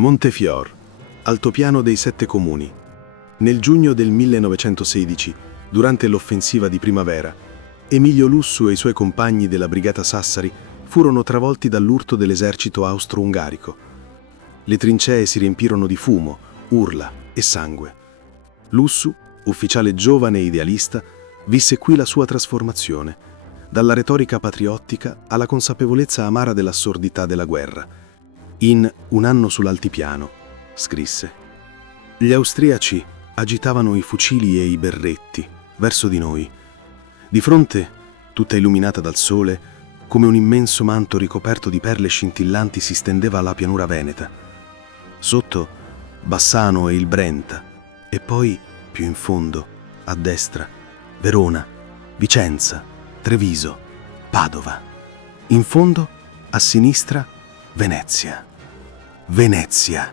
Montefior, altopiano dei 7 comuni. Nel giugno del 1916, durante l'offensiva di primavera, Emilio Lussu e i suoi compagni della Brigata Sassari furono travolti dall'urto dell'esercito austro-ungarico. Le trincee si riempirono di fumo, urla e sangue. Lussu, ufficiale giovane e idealista, visse qui la sua trasformazione, dalla retorica patriottica alla consapevolezza amara dell'assurdità della guerra. In Un anno sull'altipiano, scrisse: «Gli austriaci agitavano i fucili e i berretti verso di noi. Di fronte, tutta illuminata dal sole, come un immenso manto ricoperto di perle scintillanti si stendeva la pianura veneta. Sotto, Bassano e il Brenta, e poi, più in fondo, a destra, Verona, Vicenza, Treviso, Padova. In fondo, a sinistra, Venezia. Venezia!»